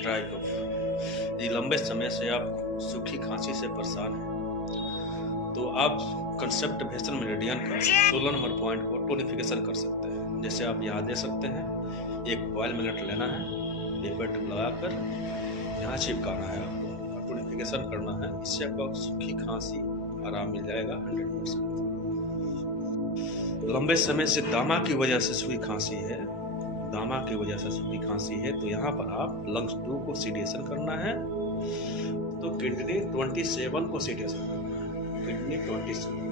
Dry cough, ये लंबे समय से आप सूखी खांसी से परेशान हैं, तो आप कंसेप्ट भेसल मेरिडियन का 16 नंबर पॉइंट को टोनिफिकेशन कर सकते हैं। जैसे आप यहाँ दे सकते हैं, एक बॉयल मिनट लेना है, पेपर टिप लगाकर यहाँ चिपकाना है आपको और टोनिफिकेशन करना है। इससे आपको सूखी खांसी आराम मिल जाएगा 100%। लंबे समय से दामा की वजह से सूखी खांसी है, दामा की वजह से सूखी खांसी है, तो यहाँ पर आप लंग्स 2 को सीडेशन करना है, तो किडनी 27 को सीडेशन करना है, किडनी 27।